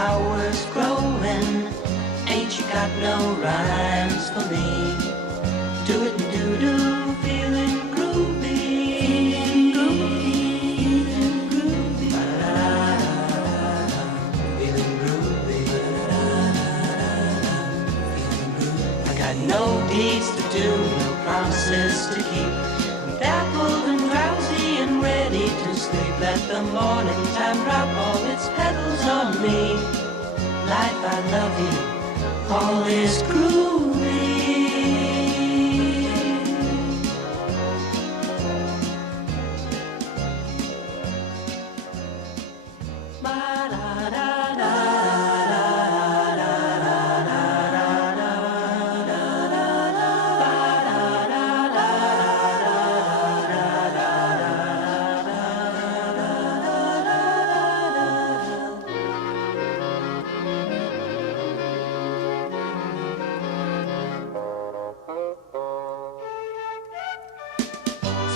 flowers growing. Ain't you got no rhymes for me? Do it and do, feeling groovy, feeling groovy, feeling groovy, feeling groovy. I got no deeds to do, no promises to keep. I'm dappled and drowsy and ready to sleep. Let the morning time drop all its petals on me. Life, I love you, all is groovy.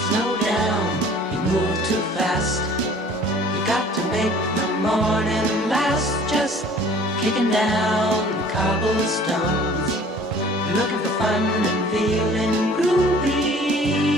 Slow down, you move too fast. You got to make the morning last. Just kicking down the cobblestones, looking for fun and feeling groovy.